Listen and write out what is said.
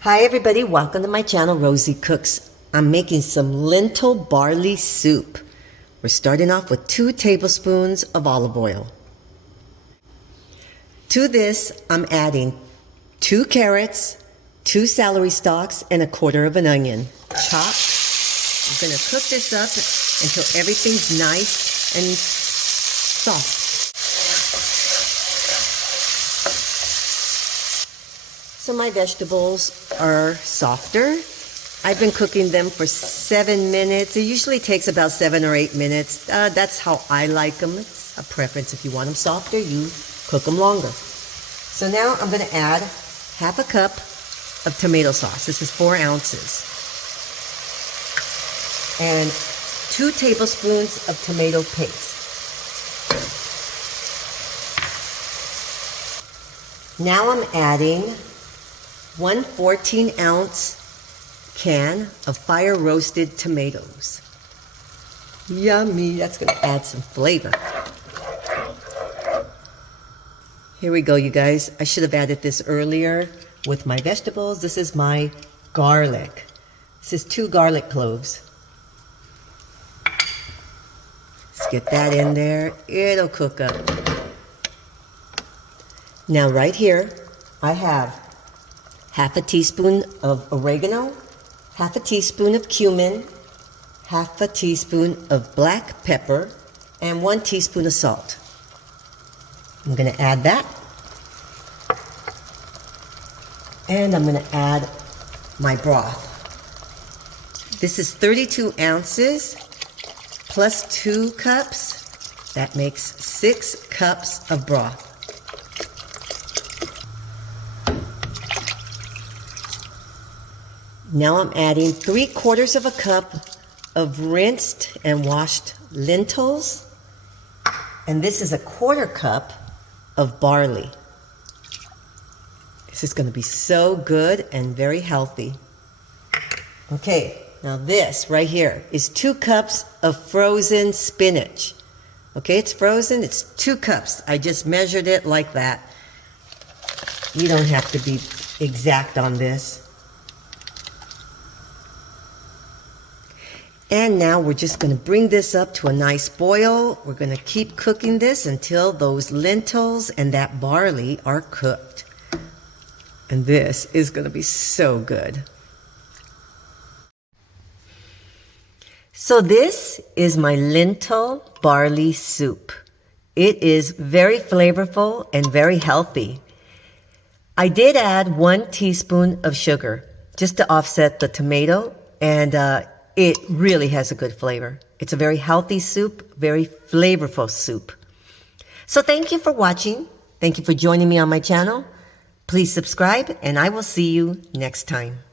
Hi everybody, welcome to my channel, Rosie Cooks. I'm making some lentil barley soup. We're starting off with 2 tablespoons of olive oil. To this, I'm adding 2 carrots, 2 celery stalks, and 1/4 of an onion. Chopped. I'm gonna cook this up until everything's nice and soft. So my vegetables are softer. I've been cooking them for 7 minutes. It usually takes about 7 or 8 minutes. That's how I like them. It's a preference. If you want them softer, you cook them longer. So now I'm going to add 1/2 cup of tomato sauce. This is 4 ounces. And 2 tablespoons of tomato paste. Now I'm adding 1 14-ounce can of fire roasted tomatoes. Yummy, that's gonna add some flavor. Here we go, you guys. I should have added this earlier with my vegetables. This is my garlic. This is 2 garlic cloves. Let's get that in there. It'll cook up. Now right here, I have 1/2 teaspoon of oregano, 1/2 teaspoon of cumin, 1/2 teaspoon of black pepper, and 1 teaspoon of salt. I'm going to add that. And I'm going to add my broth. This is 32 ounces plus 2 cups. That makes 6 cups of broth. Now I'm adding 3/4 of a cup of rinsed and washed lentils. And this is 1/4 cup of barley. This is going to be so good and very healthy. Okay, now this right here is 2 cups of frozen spinach. Okay, it's frozen, it's 2 cups. I just measured it like that. You don't have to be exact on this. And now we're just going to bring this up to a nice boil. We're going to keep cooking this until those lentils and that barley are cooked. And this is going to be so good. So this is my lentil barley soup. It is very flavorful and very healthy. I did add 1 teaspoon of sugar just to offset the tomato, and it really has a good flavor. It's a very healthy soup, very flavorful soup. So thank you for watching. Thank you for joining me on my channel. Please subscribe, and I will see you next time.